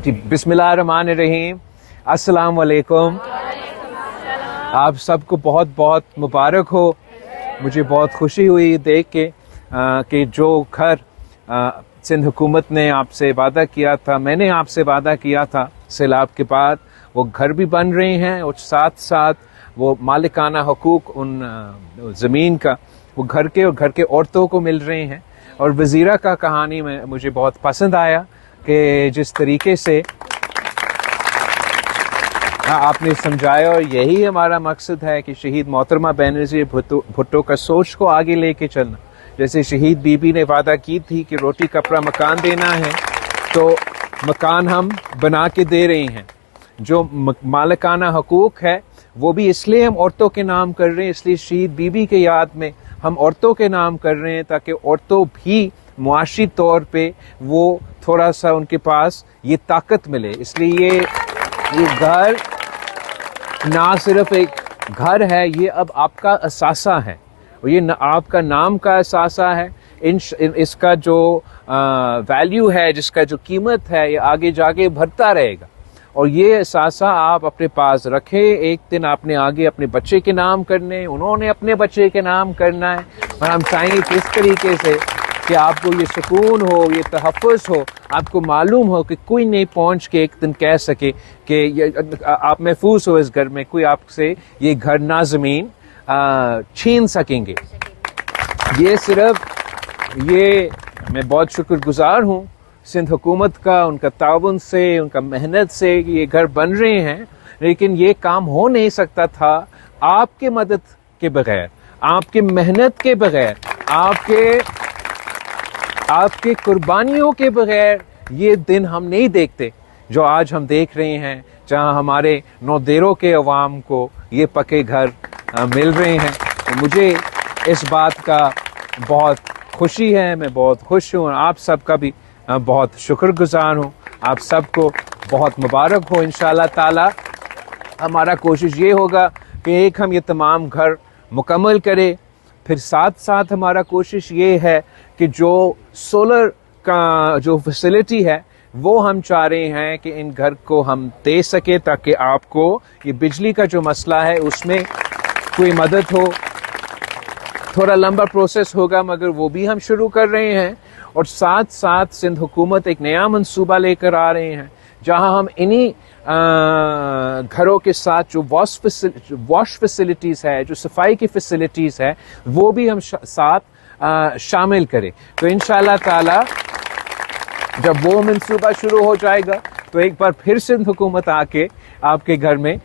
جی بسم اللہ الرحمن الرحیم. السلام علیکم. آپ سب کو بہت بہت مبارک ہو. مجھے بہت خوشی ہوئی دیکھ کے کہ جو گھر سندھ حکومت نے آپ سے وعدہ کیا تھا، میں نے آپ سے وعدہ کیا تھا سیلاب کے بعد، وہ گھر بھی بن رہے ہیں اور ساتھ ساتھ وہ مالکانہ حقوق ان زمین کا وہ گھر کے اور گھر کے عورتوں کو مل رہے ہیں. اور وزیرہ کا کہانی میں مجھے بہت پسند آیا کہ جس طریقے سے آپ نے سمجھایا، اور یہی ہمارا مقصد ہے کہ شہید محترمہ بینظیر بھٹو کا سوچ کو آگے لے کے چلنا. جیسے شہید بی بی نے وعدہ کی تھی کہ روٹی کپڑا مکان دینا ہے، تو مکان ہم بنا کے دے رہے ہیں. جو مالکانہ حقوق ہے وہ بھی اس لیے ہم عورتوں کے نام کر رہے ہیں، اس لیے شہید بی بی کے یاد میں ہم عورتوں کے نام کر رہے ہیں، تاکہ عورتوں بھی معاشی طور پہ وہ تھوڑا سا ان کے پاس یہ طاقت ملے. اس لیے یہ گھر نہ صرف ایک گھر ہے، یہ اب آپ کا اثاثہ ہے، اور یہ آپ کا نام کا اثاثہ ہے. اس کا جو ویلیو ہے، جس کا جو قیمت ہے، یہ آگے جا کے بڑھتا رہے گا. اور یہ اثاثہ آپ اپنے پاس رکھیں. ایک دن آپ نے آگے اپنے بچے کے نام کرنے، انہوں نے اپنے بچے کے نام کرنا ہے. اور ہم چاہیں گے اس طریقے سے کہ آپ کو یہ سکون ہو، یہ تحفظ ہو، آپ کو معلوم ہو کہ کوئی نہیں پہنچ کے ایک دن کہہ سکے کہ آپ محفوظ ہو اس گھر میں، کوئی آپ سے یہ گھر نہ زمین چھین سکیں گے. یہ صرف میں بہت شکر گزار ہوں سندھ حکومت کا، ان کا تعاون سے، ان کا محنت سے کہ یہ گھر بن رہے ہیں. لیکن یہ کام ہو نہیں سکتا تھا آپ کے مدد کے بغیر، آپ کے محنت کے بغیر، آپ کے قربانیوں کے بغیر. یہ دن ہم نہیں دیکھتے جو آج ہم دیکھ رہے ہیں، جہاں ہمارے نودیروں کے عوام کو یہ پکے گھر مل رہے ہیں. مجھے اس بات کا بہت خوشی ہے، میں بہت خوش ہوں، اور آپ سب کا بھی بہت شکر گزار ہوں. آپ سب کو بہت مبارک ہو. انشاءاللہ تعالی ہمارا کوشش یہ ہوگا کہ ایک ہم یہ تمام گھر مکمل کریں، پھر ساتھ ساتھ ہمارا کوشش یہ ہے کہ جو سولر کا جو فیسلٹی ہے وہ ہم چاہ رہے ہیں کہ ان گھر کو ہم دے سکیں، تاکہ آپ کو یہ بجلی کا جو مسئلہ ہے اس میں کوئی مدد ہو. تھوڑا لمبا پروسیس ہوگا، مگر وہ بھی ہم شروع کر رہے ہیں. اور ساتھ ساتھ سندھ حکومت ایک نیا منصوبہ لے کر آ رہے ہیں، جہاں ہم انہی گھروں کے ساتھ جو واش فیسلٹیز ہے، جو صفائی کی فیسلٹیز ہے، وہ بھی ہم ساتھ شامل کریں. تو انشاءاللہ تعالی جب وہ منصوبہ شروع ہو جائے گا تو ایک بار پھر سندھ حکومت آ کے آپ کے گھر میں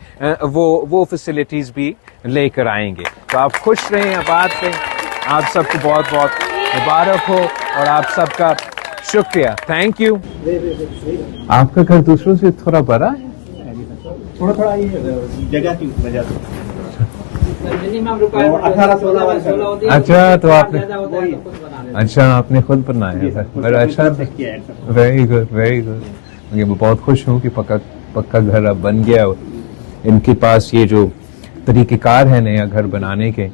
وہ فیسلٹیز بھی لے کر آئیں گے. تو آپ خوش رہیں، آباد رہیں. آپ سب کو بہت بہت مبارک ہو، اور آپ سب کا شکریہ. Thank you. آپ کا گھر دوسروں سے تھوڑا بڑا ہے؟ تھوڑا جگہ کی وجہ سے. اچھا، تو آپ نے آپ نے خود بنایا تھا. بڑا اچھا، ویری گڈ ویری گڈ. میں بہت خوش ہوں کہ پکا گھر اب بن گیا. ان کے پاس یہ جو طریقہ کار ہے نیا گھر بنانے کے،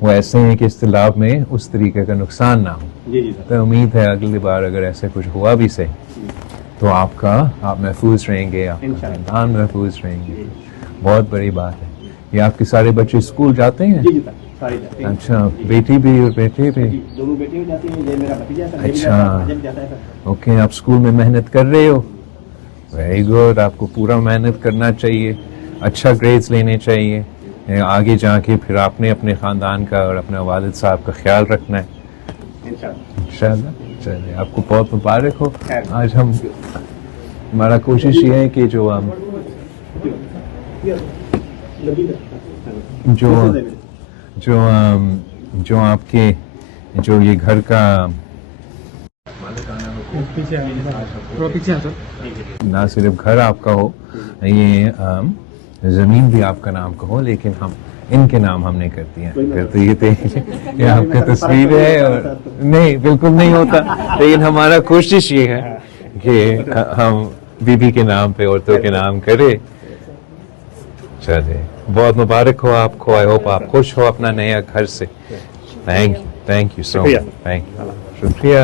وہ ایسے ہیں کہ سیلاب میں اس طریقے کا نقصان نہ ہو. تو امید ہے اگلی بار اگر ایسے کچھ ہوا بھی سے تو آپ محفوظ رہیں گے، آپ کا خاندان محفوظ رہیں گے. بہت بڑی بات ہے. یہ آپ کے سارے بچے اسکول جاتے ہیں؟ اچھا، بیٹی بھی اور بیٹے بھی؟ دونوں بیٹے جاتے ہیں، میرا بھتیجا ہے. اچھا، اوکے. آپ اسکول میں محنت کر رہے ہو؟ Very good. آپ کو پورا محنت کرنا چاہیے، اچھا گریڈز لینے چاہیے. آگے جا کے پھر آپ نے اپنے خاندان کا اور اپنے والد صاحب کا خیال رکھنا ہے انشاءاللہ. چلیے، آپ کو بہت مبارک ہو. آج ہمارا کوشش یہ ہے کہ جو آپ کے جو یہ گھر کا نہ صرف گھر آپ کا ہو، یہ زمین بھی آپ کا نام کا ہو، لیکن ہم ان کے نام ہم نہیں کرتی ہیں. یہ آپ کی تصویر ہے، اور نہیں بالکل نہیں ہوتا. لیکن ہمارا کوشش یہ ہے کہ ہم بی بی کے نام پہ عورتوں کے نام کرے. چلے، بہت مبارک ہو آپ کو. آئی ہوپ آپ خوش ہو اپنا نیا گھر سے. Thank you so much. Thank you, شکریہ.